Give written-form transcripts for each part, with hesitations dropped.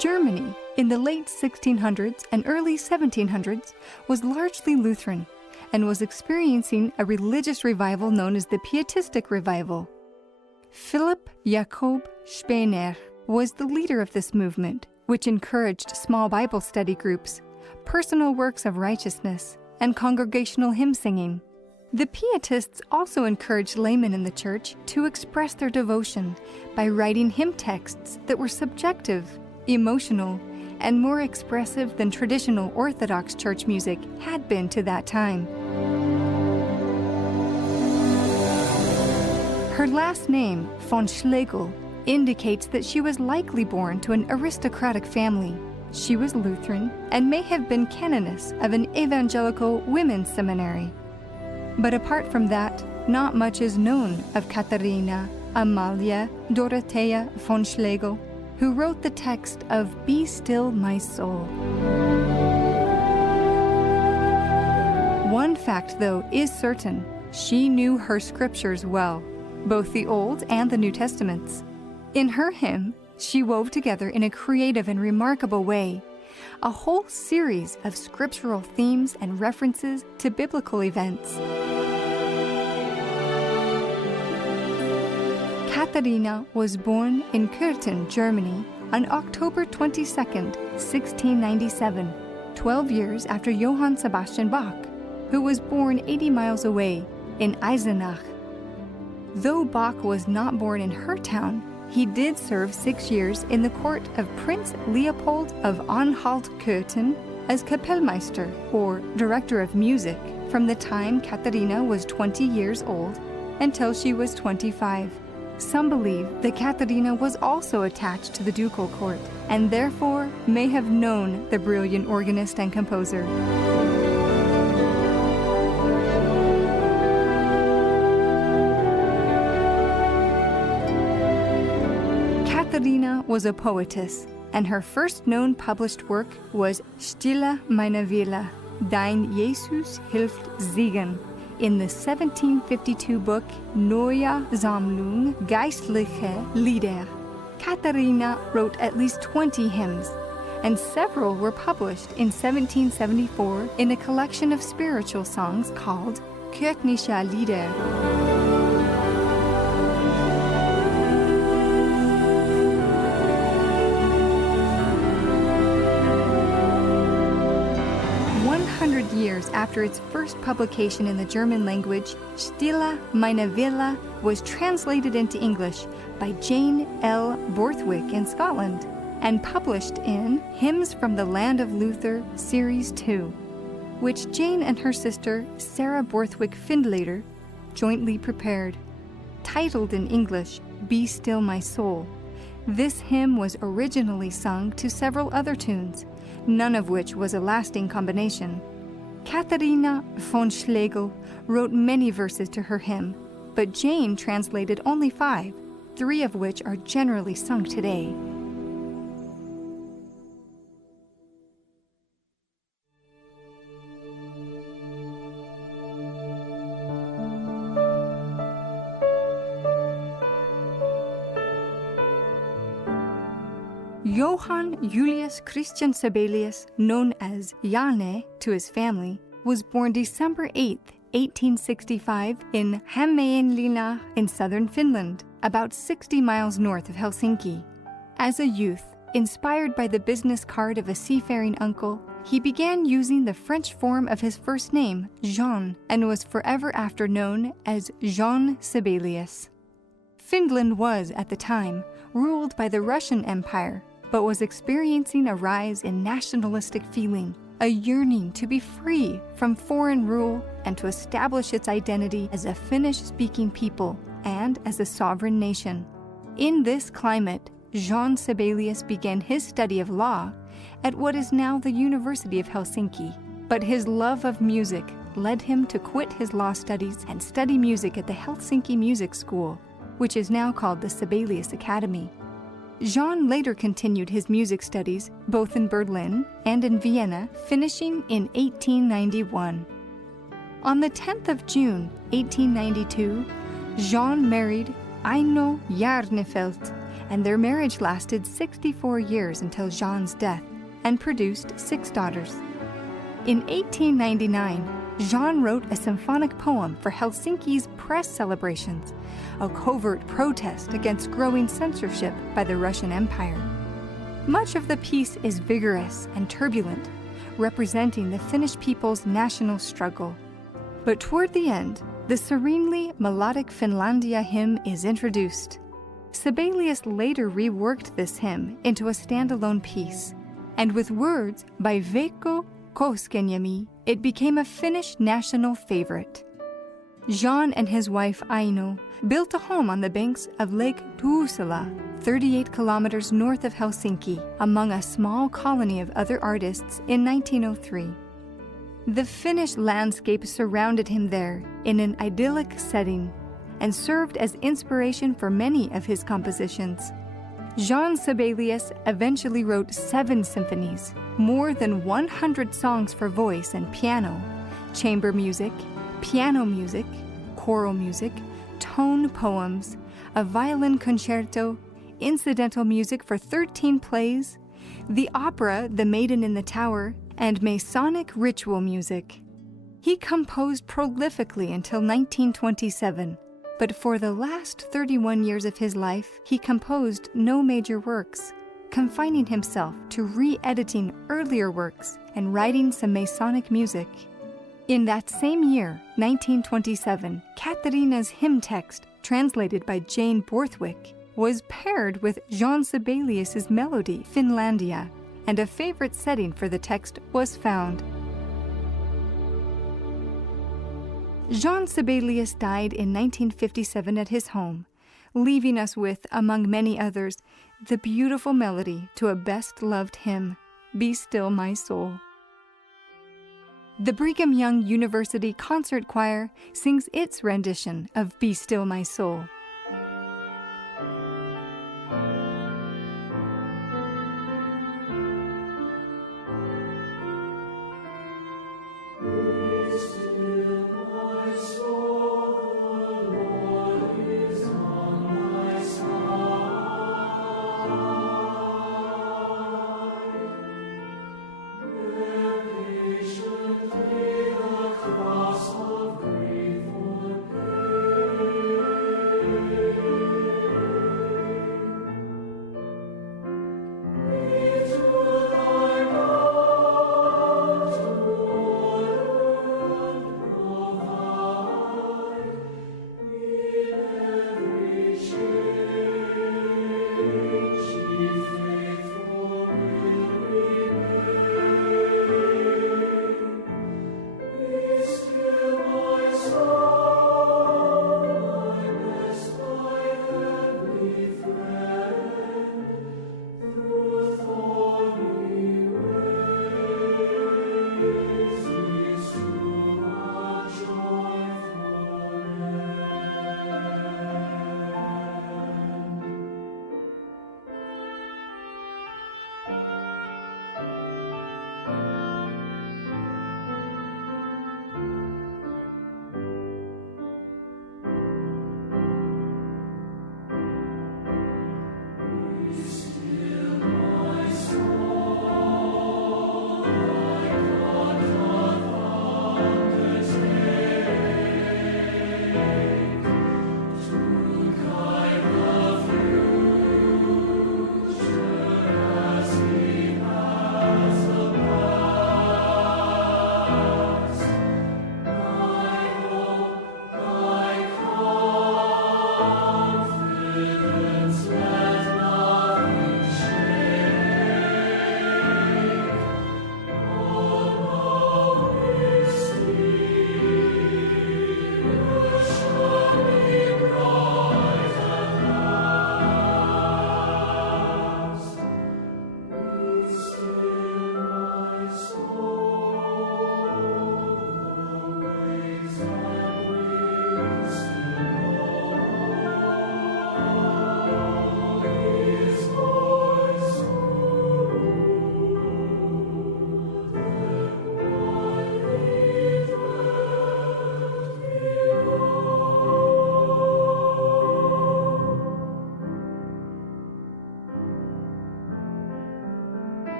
Germany, in the late 1600s and early 1700s, was largely Lutheran and was experiencing a religious revival known as the Pietistic Revival. Philipp Jakob Spener was the leader of this movement, which encouraged small Bible study groups, personal works of righteousness, and congregational hymn singing. The Pietists also encouraged laymen in the church to express their devotion by writing hymn texts that were subjective, emotional, and more expressive than traditional Orthodox church music had been to that time. Her last name, von Schlegel, indicates that she was likely born to an aristocratic family. She was Lutheran and may have been canoness of an evangelical women's seminary. But apart from that, not much is known of Katharina Amalia Dorothea von Schlegel, who wrote the text of Be Still My Soul. One fact, though, is certain. She knew her scriptures well, both the Old and the New Testaments. In her hymn, she wove together in a creative and remarkable way a whole series of scriptural themes and references to biblical events. Katharina was born in Kürten, Germany, on October 22, 1697, 12 years after Johann Sebastian Bach, who was born 80 miles away in Eisenach. Though Bach was not born in her town, he did serve 6 years in the court of Prince Leopold of Anhalt-Köthen as Kapellmeister, or director of music, from the time Katharina was 20 years old until she was 25. Some believe that Katharina was also attached to the ducal court and therefore may have known the brilliant organist and composer. Katharina was a poetess, and her first known published work was Stille meine Wille, Dein Jesus hilft siegen, in the 1752 book Neue Sammlung Geistliche Lieder. Katharina wrote at least 20 hymns, and several were published in 1774 in a collection of spiritual songs called Kirchliche Lieder. 100 years after its first publication in the German language, Stille meine Wille was translated into English by Jane L. Borthwick in Scotland and published in Hymns from the Land of Luther, Series 2, which Jane and her sister, Sarah Borthwick Findlater, jointly prepared. Titled in English, Be Still My Soul, this hymn was originally sung to several other tunes, none of which was a lasting combination. Katharina von Schlegel wrote many verses to her hymn, but Jane translated only 5, 3 of which are generally sung today. Johann Julius Christian Sibelius, known as Janne to his family, was born December 8, 1865 in Hämeenlinna in southern Finland, about 60 miles north of Helsinki. As a youth, inspired by the business card of a seafaring uncle, he began using the French form of his first name, Jean, and was forever after known as Jean Sibelius. Finland was, at the time, ruled by the Russian Empire, but was experiencing a rise in nationalistic feeling, a yearning to be free from foreign rule and to establish its identity as a Finnish-speaking people and as a sovereign nation. In this climate, Jean Sibelius began his study of law at what is now the University of Helsinki, but his love of music led him to quit his law studies and study music at the Helsinki Music School, which is now called the Sibelius Academy. Jean later continued his music studies both in Berlin and in Vienna, finishing in 1891. On the 10th of June, 1892, Jean married Aino Jarnefelt and their marriage lasted 64 years until Jean's death and produced 6 daughters. In 1899, Jean wrote a symphonic poem for Helsinki's press celebrations, a covert protest against growing censorship by the Russian Empire. Much of the piece is vigorous and turbulent, representing the Finnish people's national struggle. But toward the end, the serenely melodic Finlandia hymn is introduced. Sibelius later reworked this hymn into a standalone piece, and with words by Veikko Koskenniemi, it became a Finnish national favorite. Jean and his wife Aino built a home on the banks of Lake Tuusula, 38 kilometers north of Helsinki, among a small colony of other artists in 1903. The Finnish landscape surrounded him there in an idyllic setting and served as inspiration for many of his compositions. Jean Sibelius eventually wrote 7 symphonies, more than 100 songs for voice and piano, chamber music, piano music, choral music, tone poems, a violin concerto, incidental music for 13 plays, the opera The Maiden in the Tower, and Masonic ritual music. He composed prolifically until 1927, but for the last 31 years of his life, he composed no major works, confining himself to re-editing earlier works and writing some Masonic music. In that same year, 1927, Katarina's hymn text, translated by Jane Borthwick, was paired with Jean Sibelius's melody, Finlandia, and a favorite setting for the text was found. Jean Sibelius died in 1957 at his home, leaving us with, among many others, the beautiful melody to a best-loved hymn, Be Still My Soul. The Brigham Young University Concert Choir sings its rendition of Be Still My Soul.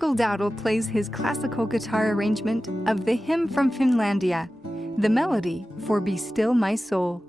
Michael Dowdle plays his classical guitar arrangement of the hymn from Finlandia, the melody for Be Still My Soul.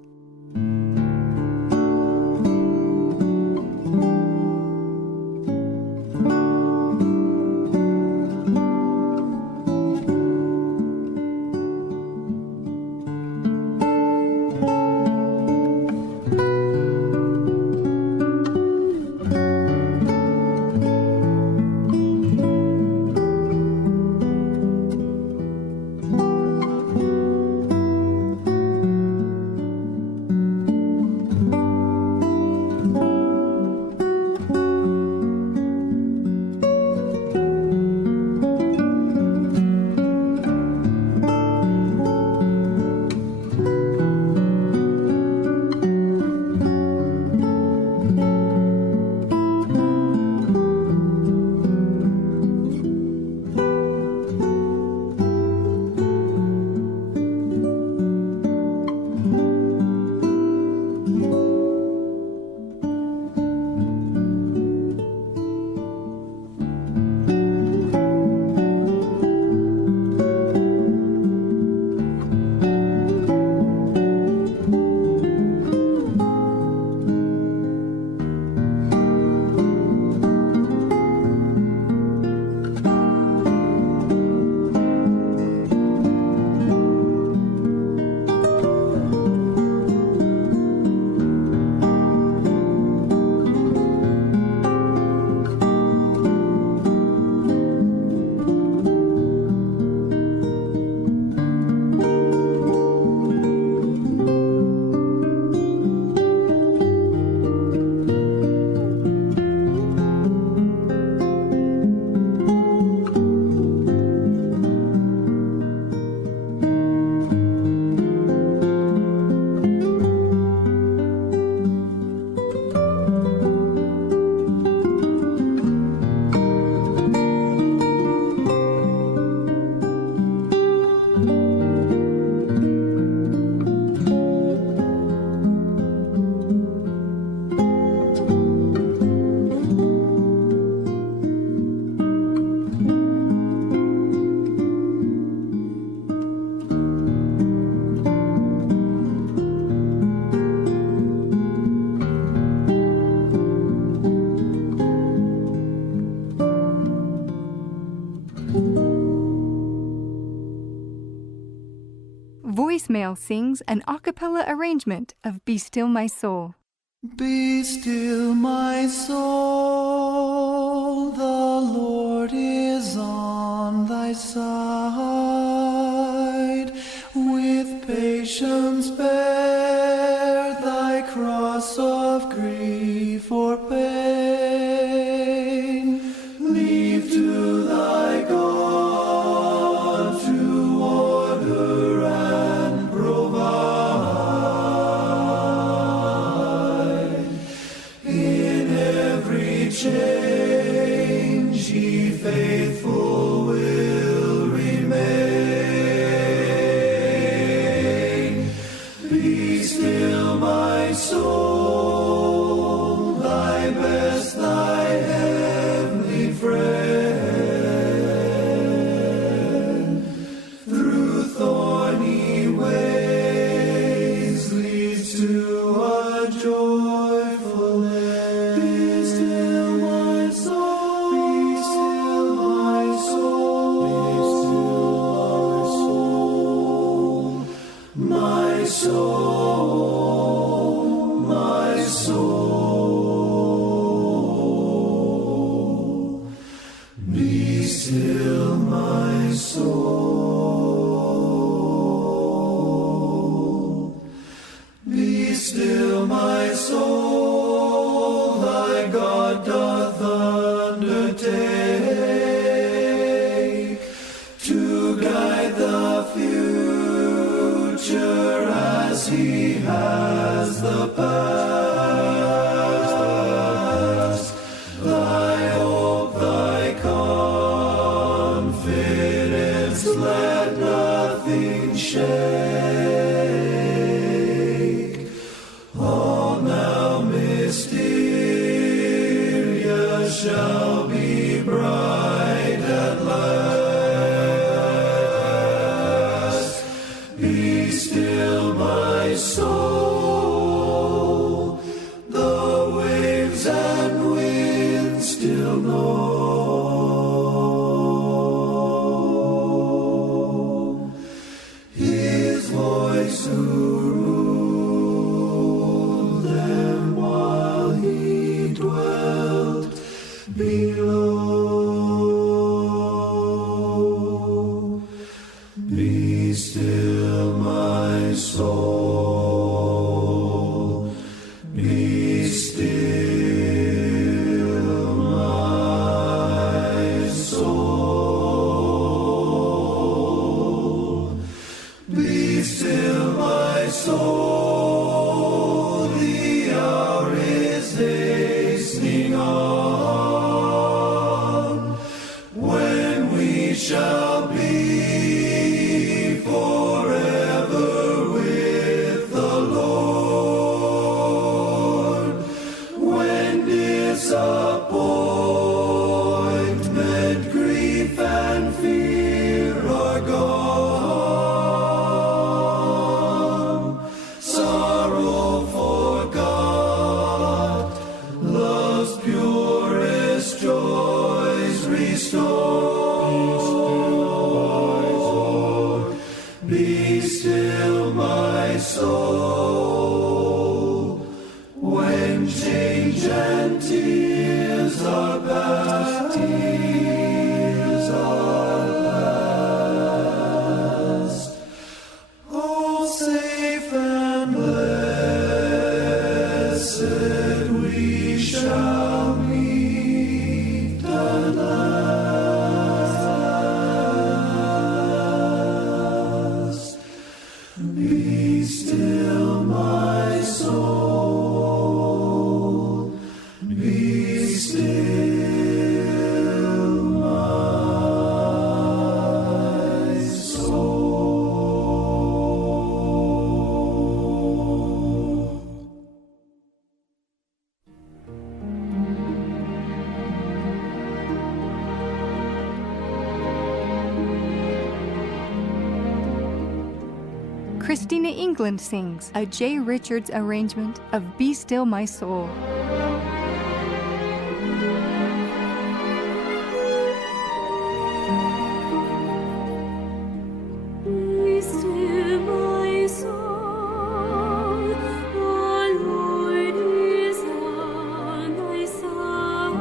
Voicemail sings an a cappella arrangement of Be Still My Soul. Be still my soul, the Lord is on thy side. With patience bear thy cross of grief or pain. Leave to thy God to order and provide. In every change ye faithful will remain. Be still my soul, thy best, thy heavenly friend. Through thorny ways leads to a joyful end. Be still my soul, be still my soul, be still my soul, my soul. Be still my soul. Be still my soul, thy God doth undertake to guide the future as he has the past. Thy hope, thy confidence, let nothing shake. All now mysterious shall be bright soul, the waves and winds still know. His voice who ruled them while he dwelt below. Be still, my soul. Be still, my soul. Be still, my soul. The hour is hastening on, when we shall be forever with the Lord. When disappointment, grief, and fear are gone, sorrow forgot, love's purest joys restore. Be still, my soul, when change and tears are past, tears are past. Oh, safe and blessed we shall meet at last. Be still, my soul. Be still, my soul. Christina England sings a J. Richards arrangement of Be Still My Soul. Be still, my soul, the Lord is on thy side.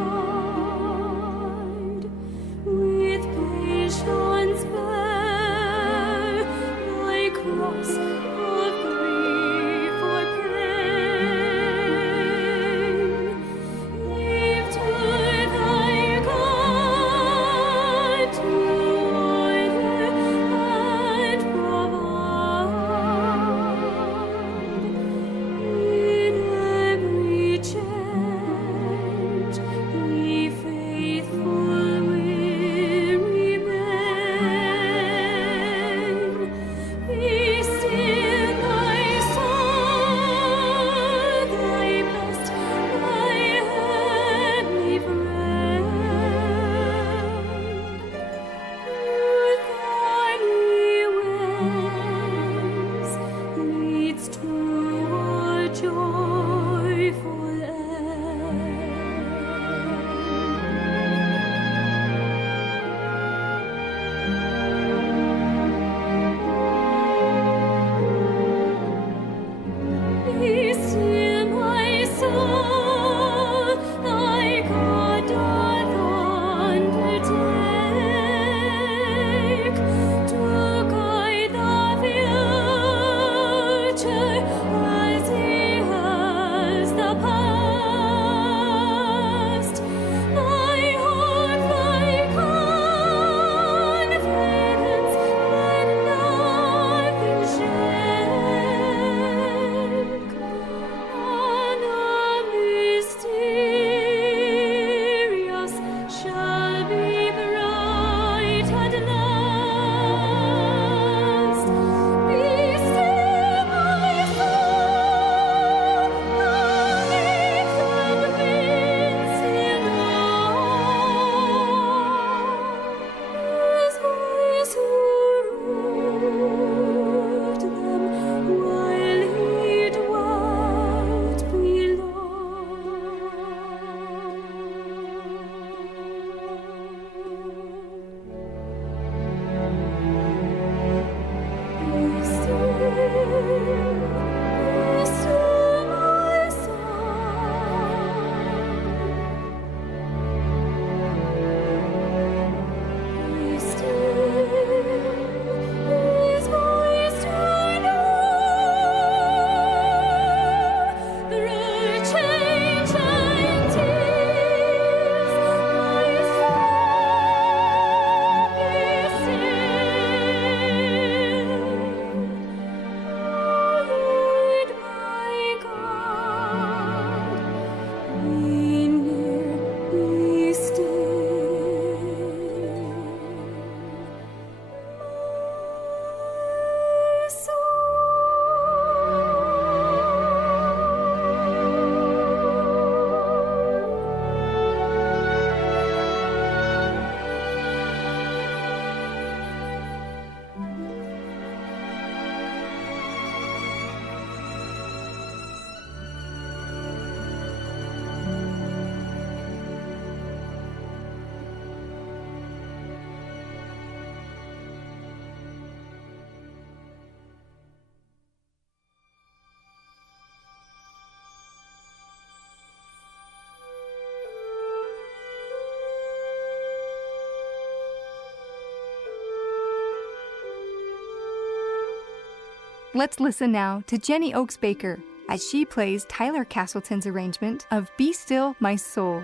With patience bear thy cross of grief or pain. Let's listen now to Jenny Oakes Baker as she plays Tyler Castleton's arrangement of Be Still, My Soul.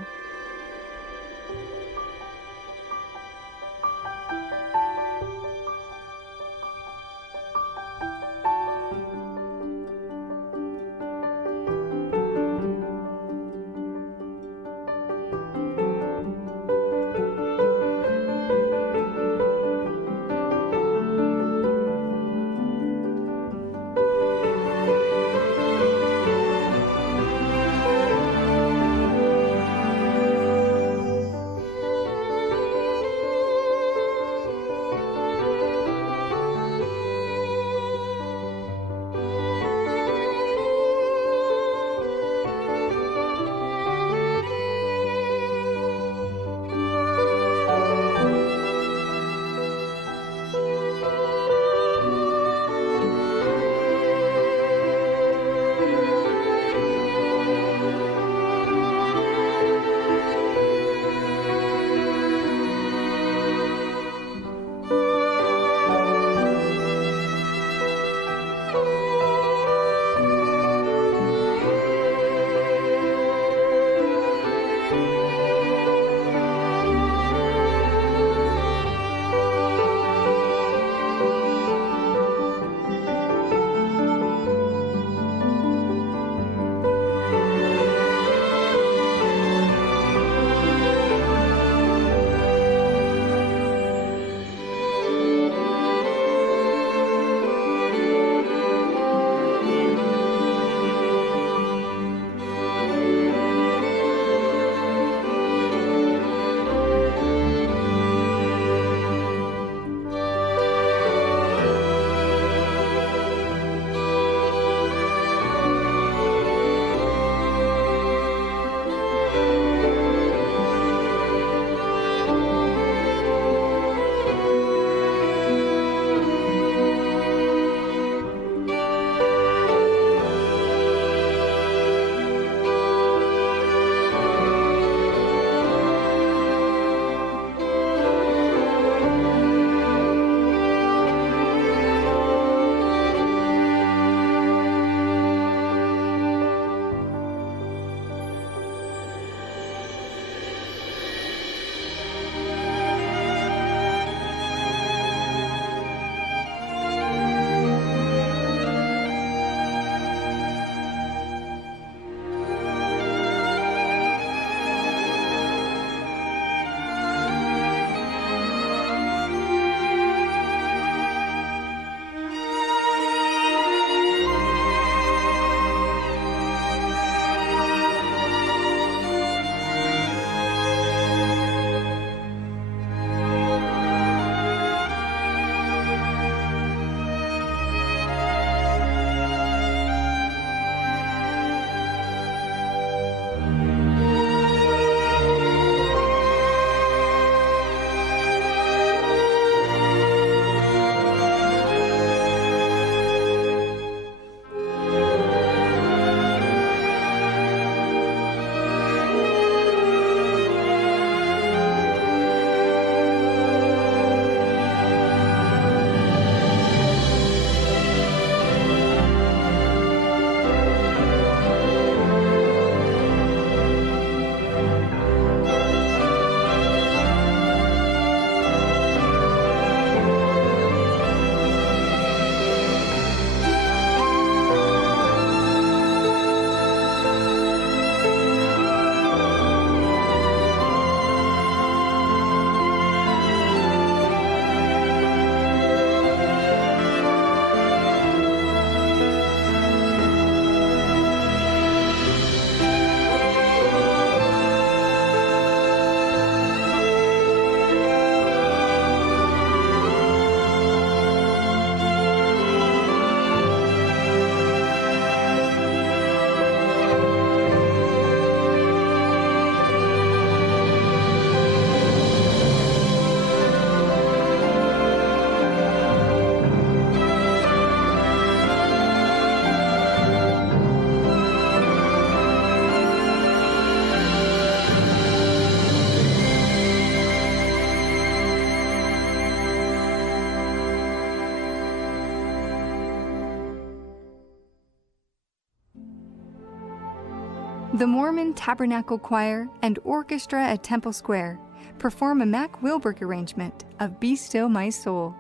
The Mormon Tabernacle Choir and Orchestra at Temple Square perform a Mac Wilberg arrangement of Be Still My Soul.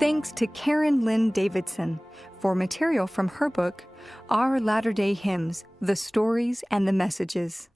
Thanks to Karen Lynn Davidson for material from her book, Our Latter-day Hymns, The Stories and the Messages.